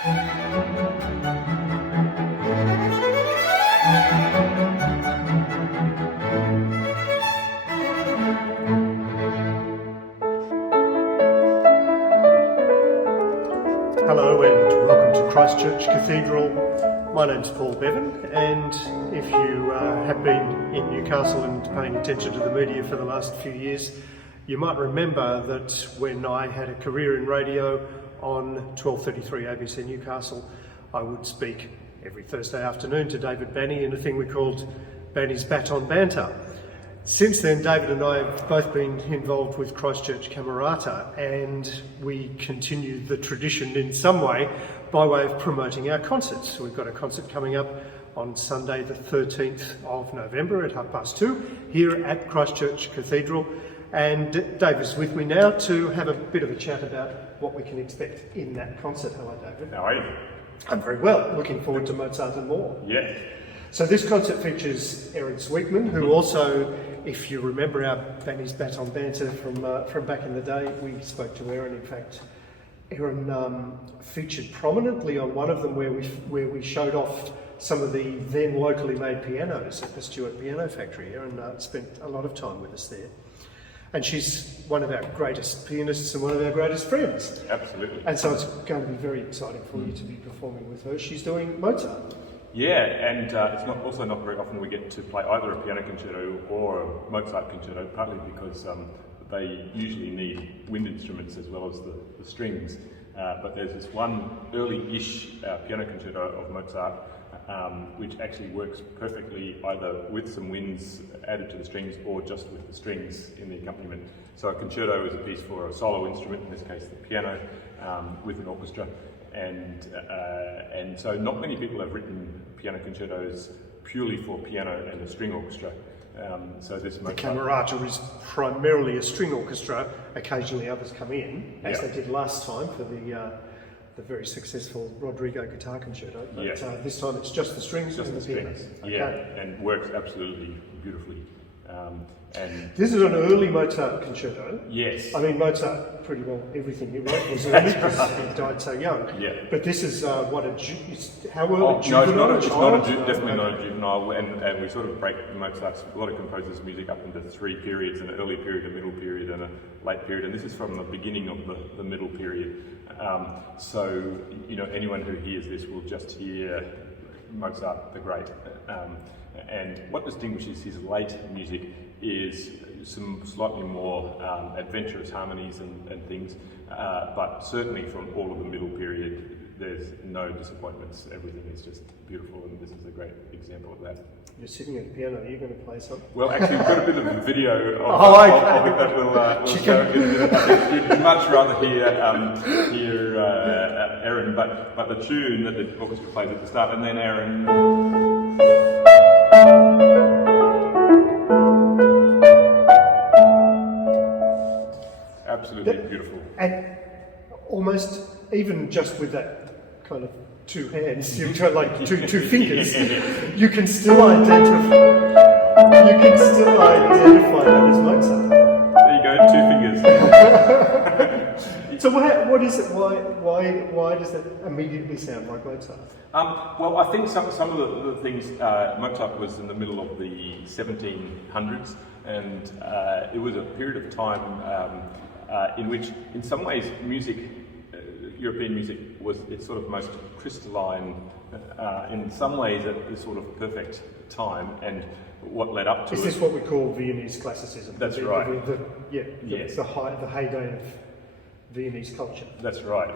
Hello and welcome to Christ Church Cathedral. My name's Paul Bevan, and if you have been in Newcastle and paying attention to the media for the last few years, you might remember that when I had a career in radio on 1233 ABC Newcastle, I would speak every Thursday afternoon to David Banney in a thing we called Banney's Baton Banter. Since then, David and I have both been involved with Christ Church Camerata, and we continue the tradition in some way by way of promoting our concerts. We've got a concert coming up on Sunday the 13th of November at 2:30 here at Christ Church Cathedral, and Dave is with me now to have a bit of a chat about what we can expect in that concert. Hello, David. How are you? I'm very well. Looking forward to Mozart and More. Yeah. So this concert features Erin Sweetman, who also, if you remember our Banney's Baton Banter from back in the day, we spoke to Erin. In fact, Erin featured prominently on one of them where we showed off some of the then locally made pianos at the Stewart Piano Factory. Erin spent a lot of time with us there. And she's one of our greatest pianists and one of our greatest friends. Absolutely. And so it's going to be very exciting for you to be performing with her. She's doing Mozart. Yeah, and it's also not very often we get to play either a piano concerto or a Mozart concerto, partly because they usually need wind instruments as well as the strings. But there's this one early-ish piano concerto of Mozart which actually works perfectly either with some winds added to the strings or just with the strings in the accompaniment. So a concerto is a piece for a solo instrument, in this case the piano, with an orchestra. And so not many people have written piano concertos purely for piano and a string orchestra. So this the Camerata is primarily a string orchestra. Occasionally others come in, as they did last time for the very successful Rodrigo guitar concerto. But this time it's just the strings and the piano. Okay. Yeah, and works absolutely beautifully. And this is an early Mozart concerto. Yes. I mean, Mozart, pretty well everything he wrote was early because he died so young. Yeah. But this is how early? No, Juvenile? definitely not a juvenile. And we sort of break Mozart's, a lot of composers' music up into three periods: an early period, a middle period, and a late period. And this is from the beginning of the middle period. So anyone who hears this will just hear Mozart the Great. And what distinguishes his late music is some slightly more adventurous harmonies and things, but certainly from all of the middle period, there's no disappointments. Everything is just beautiful, and this is a great example of that. You're sitting at the piano. Are you going to play something? Well, actually, we've got a bit of a video of it that will show a bit of it. I think you'd much rather hear Erin, but the tune that the orchestra plays at the start, and then Erin. Absolutely beautiful. And almost, even just with that kind of two hands, you've got like two fingers, you can still identify that as Mozart. There you go, 2 fingers. So what is it? Why does that immediately sound like Mozart? Well, I think some of the things, Mozart was in the middle of the 1700s, and it was a period of time in which, in some ways, European music was its sort of most crystalline, in some ways at this sort of perfect time, and what led up to it. Is this what we call Viennese classicism? That's right. The heyday of Viennese culture. That's right,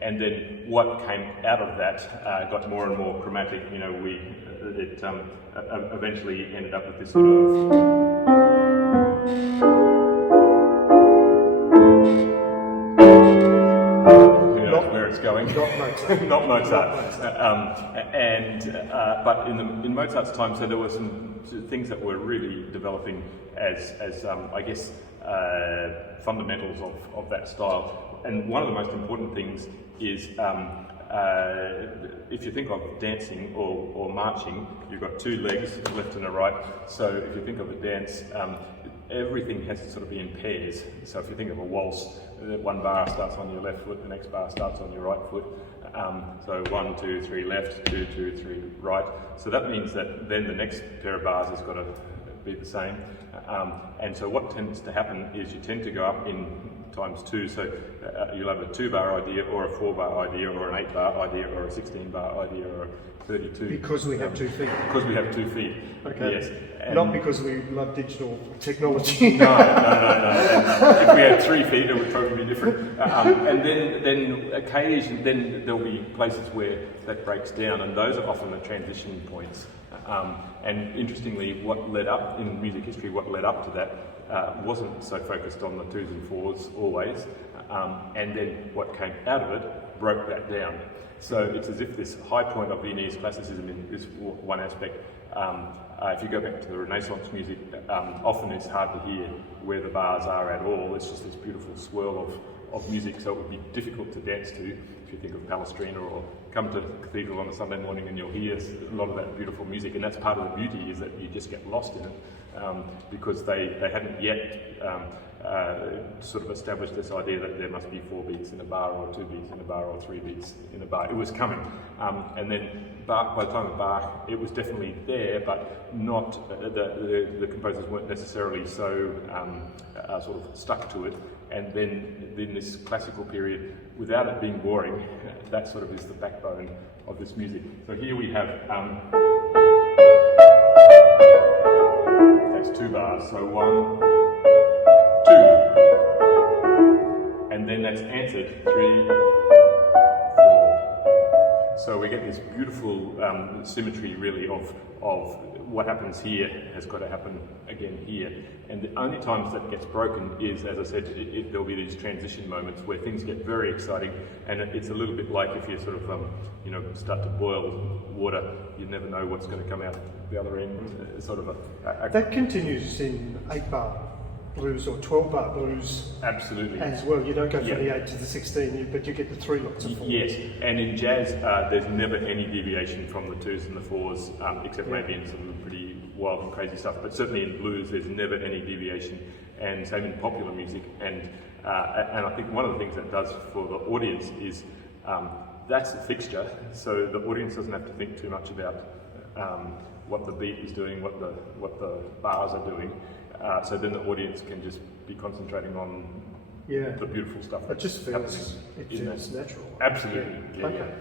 and then what came out of that got more and more chromatic. It eventually ended up with this sort of. It's going. Not Mozart. Not Mozart. But in Mozart's time, so there were some things that were really developing as I guess fundamentals of that style. And one of the most important things is if you think of dancing or marching, you've got two legs, a left and a right. So if you think of a dance, everything has to sort of be in pairs. So if you think of a waltz, one bar starts on your left foot, the next bar starts on your right foot. So 1, 2, 3 left, 2, 2, 3 right. So that means that then the next pair of bars has got to be the same. And so what tends to happen is you tend to go up in times 2. So you'll have a 2-bar idea, or a 4-bar idea, or an 8-bar idea, or a 16-bar idea, or a 32. Because we have 2 feet. Because we have 2 feet. Okay. Yes. And not because we love digital technology. No. And if we had 3 feet, it would probably be different. And then occasionally, then there'll be places where that breaks down, and those are often the transition points. And interestingly, what led up in music history, what led up to that wasn't so focused on the 2s and 4s always, and then what came out of it broke that down. So it's as if this high point of Viennese classicism in this one aspect, if you go back to the Renaissance music, often it's hard to hear where the bars are at all. It's just this beautiful swirl of music, so it would be difficult to dance to if you think of Palestrina, or come to Cathedral on a Sunday morning and you'll hear a lot of that beautiful music, and that's part of the beauty, is that you just get lost in it, because they hadn't yet sort of established this idea that there must be 4 beats in a bar, or 2 beats in a bar, or 3 beats in a bar. It was coming, and then Bach, by the time of Bach, it was definitely there, but not the composers weren't necessarily so sort of stuck to it. And then in this classical period, without it being boring, that sort of is the backbone of this music. So here we have that's 2 bars. So 1, 2, and then that's answered 3, 4. So we get this beautiful symmetry, really, of what happens here has got to happen again here. And the only times that gets broken is, as I said, there'll be these transition moments where things get very exciting, and it's a little bit like if you sort of, start to boil water, you never know what's going to come out the other end. Sort of that continues in 8-bar blues or 12-bar blues. Absolutely. As well. You don't go from the 8 to the 16, but you get the 3 lots of 4. Yes, and in jazz, there's never any deviation from the 2s and the 4s, except maybe in some pretty wild and crazy stuff. But certainly in blues, there's never any deviation, and same in popular music. And I think one of the things that does for the audience is that's a fixture, so the audience doesn't have to think too much about what the beat is doing, what the bars are doing. So then the audience can just be concentrating on the beautiful stuff. It just feels natural. Absolutely. Yeah. Okay.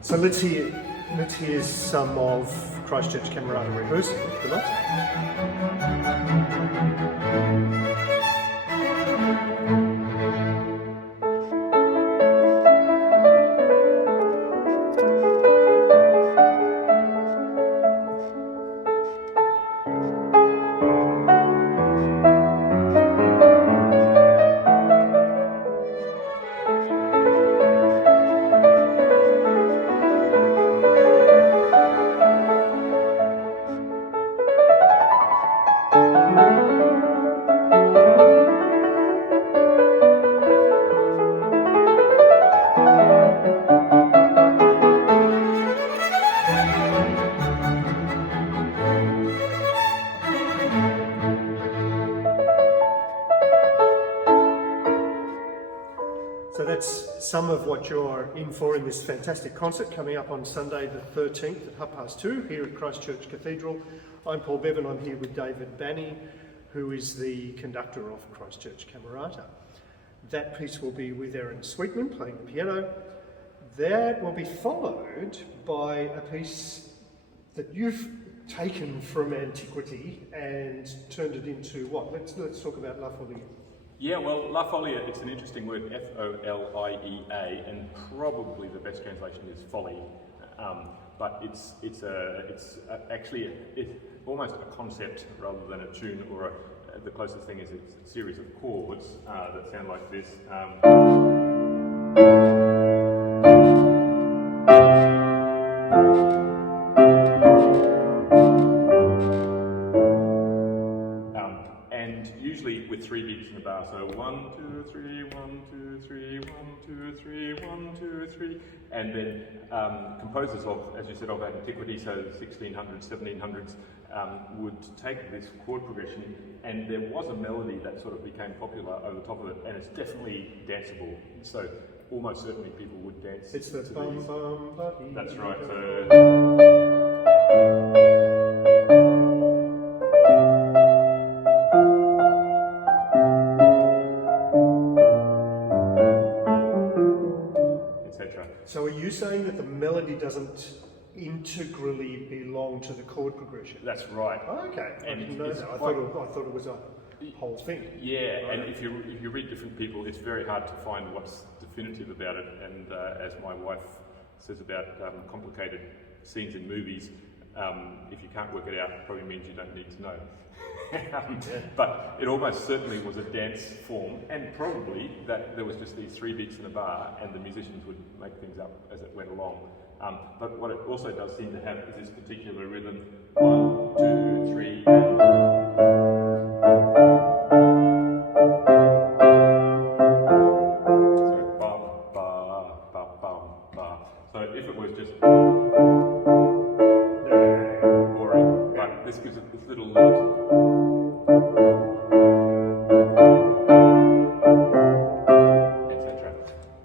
So let's hear some of Christ Church Camerata rehearsing. Good luck. So that's some of what you're in for in this fantastic concert coming up on Sunday the 13th at 2:30 here at Christ Church Cathedral. I'm Paul Bevan. I'm here with David Banney, who is the conductor of Christ Church Camerata. That piece will be with Erin Sweetman playing the piano. That will be followed by a piece that you've taken from antiquity and turned it into what? Let's talk about La Folia. Yeah, well, La Folia, it's an interesting word, F-O-L-I-E-A, and probably the best translation is folly. But it's actually almost a concept rather than a tune, or the closest thing is it's a series of chords that sound like this. And usually with 3 beats in the bar, so 1, 2, 3, 1, 2, 3, 1, 2, 3, 1, 2, 3. And then composers of, as you said, of antiquity, so 1600s, 1700s, would take this chord progression, and there was a melody that sort of became popular over the top of it, and it's definitely danceable. So almost certainly people would dance. It's the to bum these. bum buddy. That's right. So, etc. So are you saying that the melody doesn't integrally belong to the chord progression? That's right. Oh, okay. And I didn't know it's that. I quite- thought it was a whole thing. Yeah, and if you read different people, it's very hard to find what's definitive about it. And as my wife says about complicated scenes in movies, if you can't work it out, it probably means you don't need to know. But it almost certainly was a dance form, and probably that there was just these 3 beats in a bar, and the musicians would make things up as it went along. But what it also does seem to have is this particular rhythm: 1, 2, 3, and so ba ba ba ba ba. So if it was just boring, but this gives it this little note.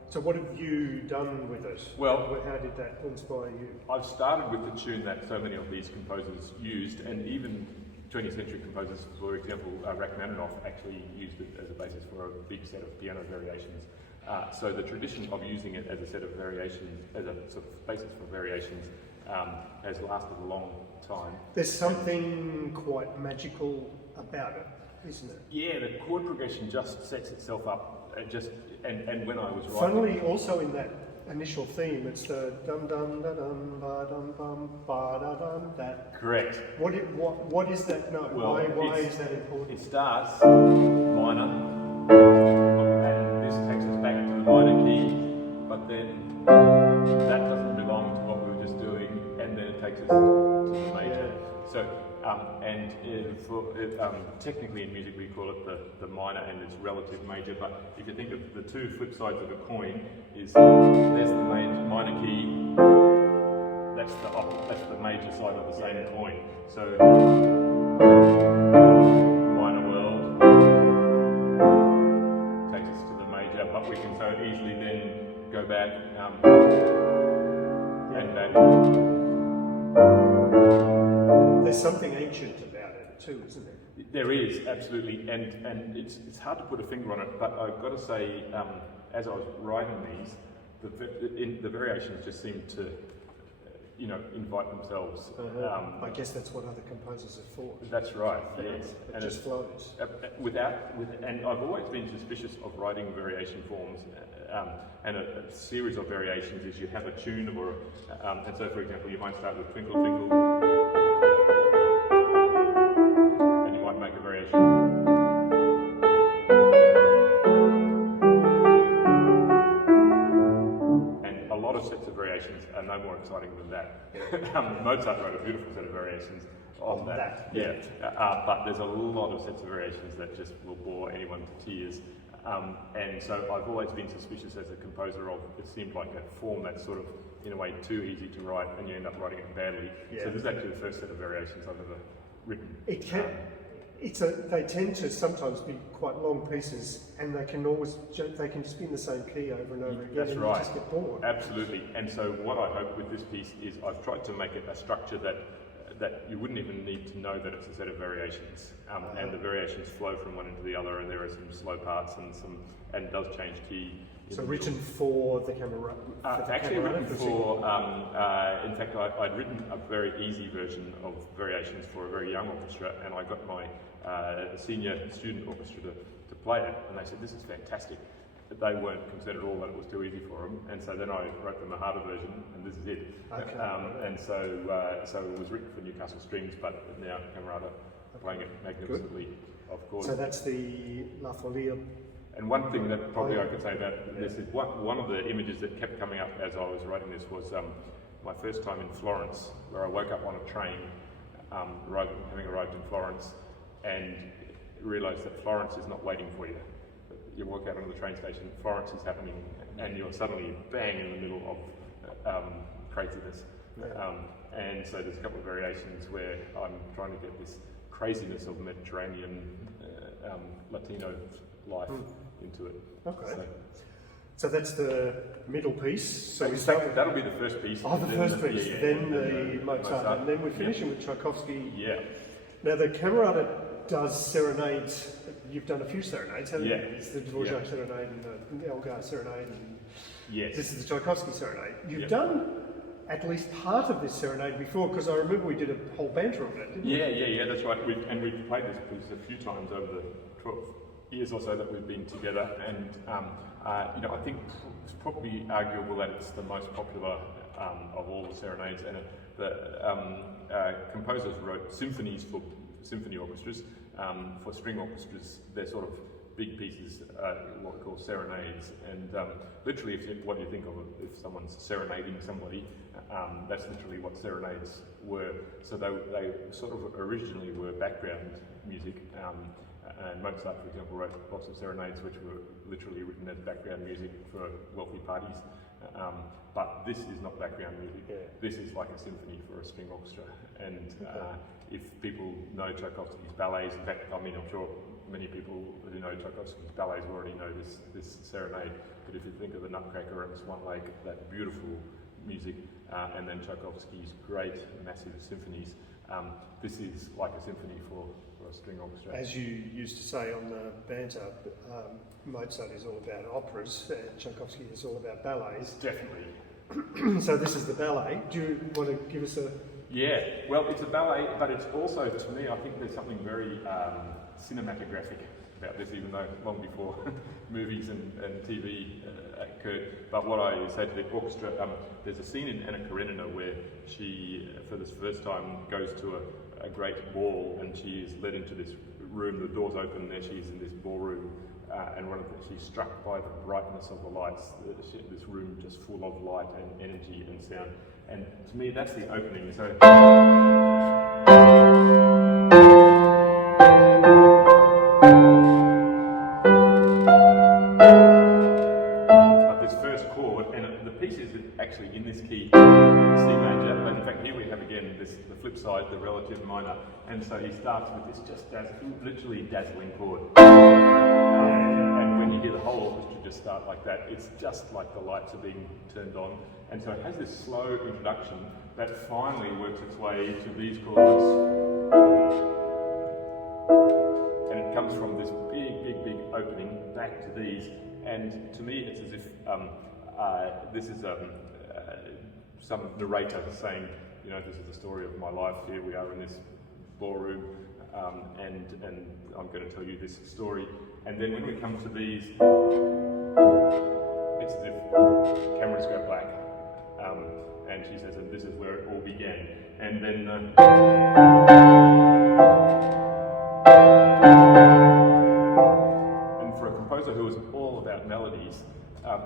So what have you done with it? Well, how did that inspire you? I've started with the tune that so many of these composers used, and even 20th century composers, for example, Rachmaninoff actually used it as a basis for a big set of piano variations. So the tradition of using it as a set of variations, as a sort of basis for variations, has lasted a long time. There's something quite magical about it, isn't it? Yeah, the chord progression just sets itself up. And when I was writing, Funnily, also in that initial theme, it's the dum dum da dum ba dum bum ba da dum. That correct. What is that note? Well, why is that important? It starts minor, and this takes us back to the minor key, but then that doesn't belong to what we were just doing, and then it takes us to the major. So, technically in music we call it the minor and its relative major, but if you think of the two flip sides of a coin, there's the minor key, that's the major side of the same coin. So minor world takes us to the major, but we can so easily then go back and back. There's something ancient about it too, isn't there? There is, absolutely, and it's hard to put a finger on it, but I've got to say, as I was writing these, the variations just seem to, invite themselves. I guess that's what other composers are for. That's right, yes. It just flows. And I've always been suspicious of writing variation forms, and a series of variations is you have a tune, and so for example, you might start with Twinkle Twinkle, and you might make a variation. And a lot of sets of variations are no more exciting than that. Mozart wrote a beautiful set of variations on that. Yeah. But there's a lot of sets of variations that just will bore anyone to tears. And so I've always been suspicious as a composer of, it seemed like a form that's sort of, in a way, too easy to write, and you end up writing it badly. Yeah. So this is actually the first set of variations I've ever written. They tend to sometimes be quite long pieces, and they can just be in the same key over and over again. That's and right. You just get bored. Absolutely. And so what I hope with this piece is I've tried to make it a structure that you wouldn't even need to know that it's a set of variations, and the variations flow from one into the other, and there are some slow parts and does change key. So written for the Camerata? Actually written for, in fact I'd written a very easy version of variations for a very young orchestra, and I got my senior student orchestra to play it, and they said, this is fantastic. But they weren't concerned at all that it was too easy for them, and so then I wrote them a harder version, and this is it. Okay. And so it was written for Newcastle strings, but now Camerata are playing it magnificently, of course. So that's the La Folia. And one thing that probably I could say about this is one of the images that kept coming up as I was writing this was my first time in Florence, where I woke up on a train, having arrived in Florence, and realised that Florence is not waiting for you. You walk out onto the train station, Florence is happening and you're suddenly bang in the middle of craziness. Yeah. And so there's a couple of variations where I'm trying to get this craziness of Mediterranean Latino life into it. Okay. So that's the middle piece. So that'll be the first piece. Oh, the first piece. Then the Mozart, and then we're finishing with Tchaikovsky. Yeah. Now the Camerata does serenades. You've done a few serenades, haven't you? Yeah. It's the Dvorak Serenade and the Elgar Serenade. And yes. This is the Tchaikovsky Serenade. You've done at least part of this serenade before, because I remember we did a whole banter on it, didn't we? Yeah, that's right. We've played this piece a few times over the 12 years or so that we've been together, and I think it's probably arguable that it's the most popular of all the serenades, and the composers wrote symphonies for symphony orchestras. For string orchestras, they're sort of big pieces, what we call serenades, and literally what you think of if someone's serenading somebody, that's literally what serenades were. So they sort of originally were background music, and Mozart, for example, wrote lots of serenades which were literally written as background music for wealthy parties. But this is not background music. Yeah. This is like a symphony for a string orchestra. And if people know Tchaikovsky's ballets, in fact, I mean, I'm sure many people who know Tchaikovsky's ballets already know this serenade. But if you think of the Nutcracker and Swan Lake, that beautiful music, and then Tchaikovsky's great, massive symphonies, this is like a symphony for a string orchestra. As you used to say on the banter, Mozart is all about operas, and Tchaikovsky is all about ballets. Definitely. So this is the ballet. Do you want to give us a... Yeah, well, it's a ballet, but it's also, to me, I think there's something very cinematographic about this, even though long before movies and TV occurred. But what I say to the orchestra, there's a scene in Anna Karenina where she, for this first time, goes to a great ball, and she is led into this room. The doors open, and there she is in this ballroom, and she's struck by the brightness of the lights. This room just full of light and energy and sound. And to me, that's the opening. So. This first chord, and the piece is actually in this key, C major, but in fact here we have again the flip side, the relative minor, and so he starts with this just literally dazzling chord. And when you hear the whole orchestra just start like that, it's just like the lights are being turned on, and so it has this slow introduction that finally works its way to these chords. And it comes from this big opening back to these, and to me it's as if this is some narrator saying, this is the story of my life. Here we are in this ballroom, and I'm going to tell you this story. And then when we come to these, it's as if cameras go black, and she says, and this is where it all began. And then and for a composer who is all about melodies,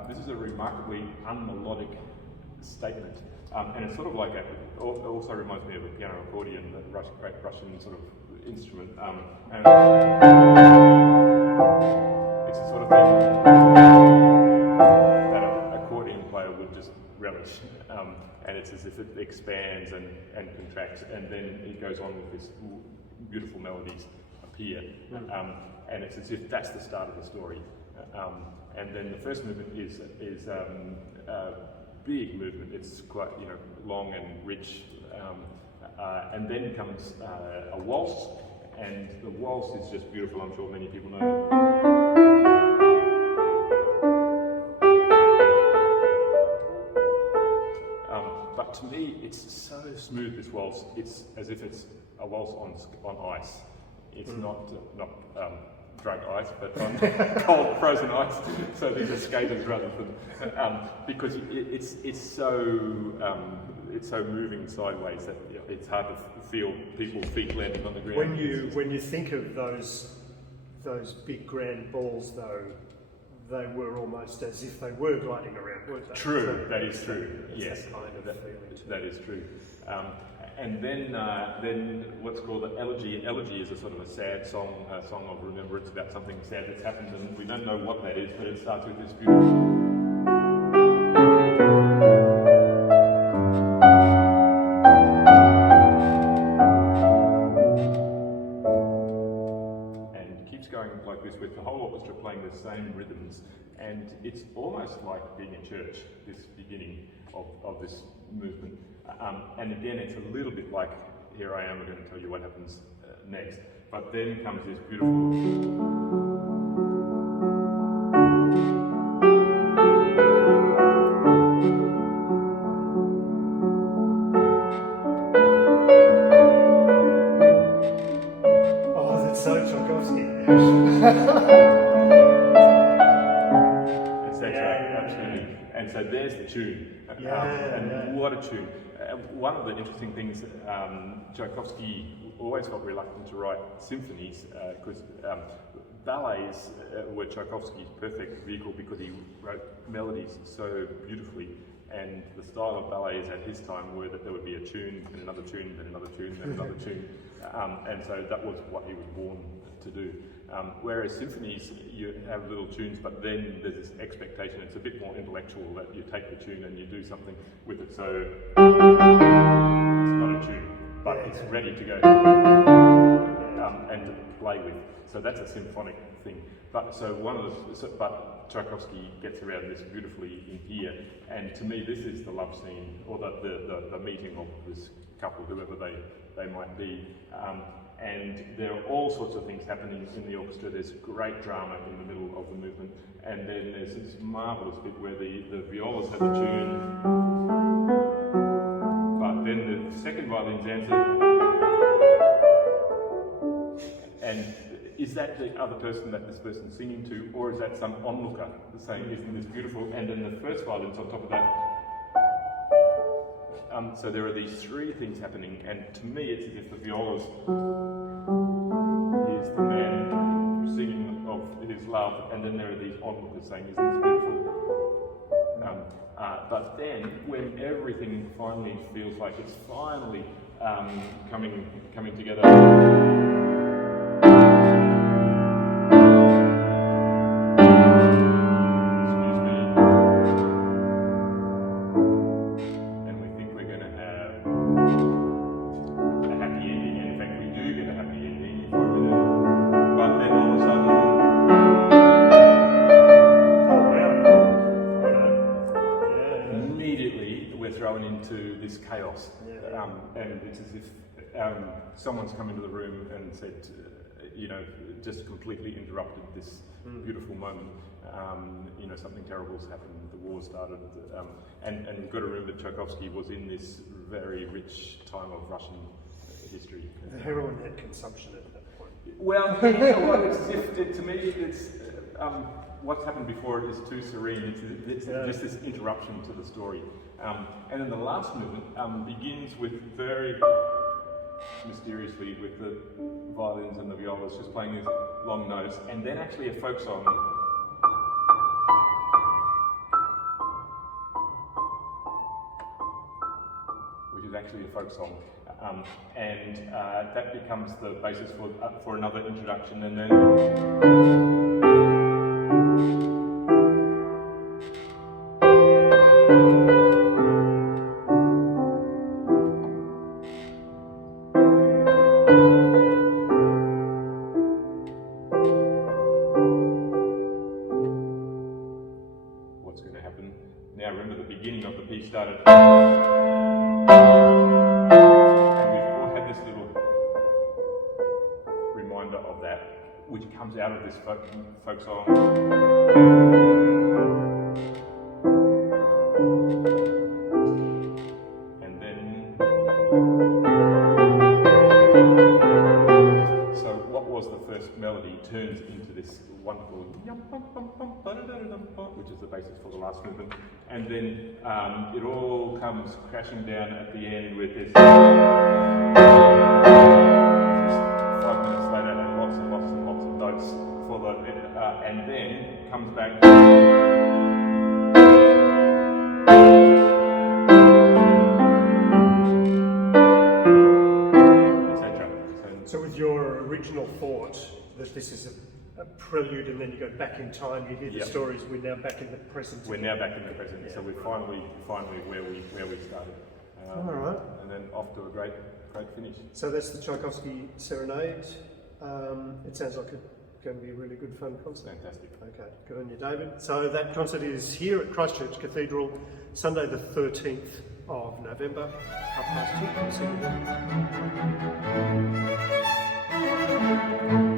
this is a remarkably unmelodic statement. And it's sort of like it also reminds me of a piano accordion, the great Russian sort of instrument. And it's the sort of thing that an accordion player would just relish. And it's as if it expands and contracts, and then it goes on with this beautiful melodies appear. And it's as if that's the start of the story. And then the first movement is a big movement. It's quite long and rich, and then comes a waltz, and the waltz is just beautiful. I'm sure many people know. But to me, it's so smooth, this waltz. It's as if it's a waltz on ice. It's not drunk ice, but on cold frozen ice. So these are skaters rather than because it's so moving sideways that it's hard to feel people's feet landing on the ground. When you think of those big grand balls, though, they were almost as if they were gliding around, weren't they? True, that is true. Yes, that is true. And then what's called an elegy. Elegy is a sort of a sad song, a song of remembrance about something sad that's happened, and we don't know what that is, but it starts with this beautiful. movements. And it's almost like being a church, this beginning of this movement. And again, it's a little bit like, here I am, I'm going to tell you what happens next. But then comes this beautiful... So Tchaikovsky. Absolutely. And so there's the tune. What a tune. One of the interesting things, Tchaikovsky always felt reluctant to write symphonies because ballets were Tchaikovsky's perfect vehicle because he wrote melodies so beautifully. And the style of ballets at his time were that there would be a tune, and another tune, and another tune, and another tune. And so that was what he was born to do. Whereas symphonies, you have little tunes, but then there's this expectation, it's a bit more intellectual, that you take the tune and you do something with it. So it's not a tune, but it's ready to go and to play with. So that's a symphonic thing. But but Tchaikovsky gets around this beautifully in here, and to me this is the love scene, or the meeting of this couple, whoever they might be. And there are all sorts of things happening in the orchestra. There's great drama in the middle of the movement, and then there's this marvellous bit where the violas have a tune, but then the second violin's answer. And is that the other person that this person's singing to, or is that some onlooker saying, isn't this beautiful? And then the first violin's on top of that. So there are these three things happening, and to me it's as if the violas, here's the man singing of his love, and then there are these onlookers saying, isn't this beautiful? But then, when everything finally feels like it's finally coming together, into this chaos, and it's as if someone's come into the room and said, just completely interrupted this beautiful moment. Something terrible's happened. The war started, and you've got to remember Tchaikovsky was in this very rich time of Russian history. The heroin had consumption at that point. Well, it's as if to me it's. What's happened before it is too serene. It's just this interruption to the story. And then the last movement begins with very mysteriously with the violins and the violas just playing these long notes, and then actually a folk song. Which is actually a folk song. And that becomes the basis for another introduction, and then started, and we've all had this little reminder of that, which comes out of this folk song. And then, so what was the first melody turns into this wonderful, which is the basis for the last movement. And then it all comes crashing down at the end with this 5 minutes later, and lots and lots and lots of notes for the, and then comes back. Etc. So with your original thought that this is a prelude, and then you go back in time, you hear the stories, we're now back in the present. We're now back in the present, so we're finally where we started. All right. And then off to a great finish. So that's the Tchaikovsky Serenade. It sounds like going to be a really good fun concert. Fantastic. Okay, good on you, David. So that concert is here at Christ Church Cathedral, Sunday the 13th of November, 2:30. See you then.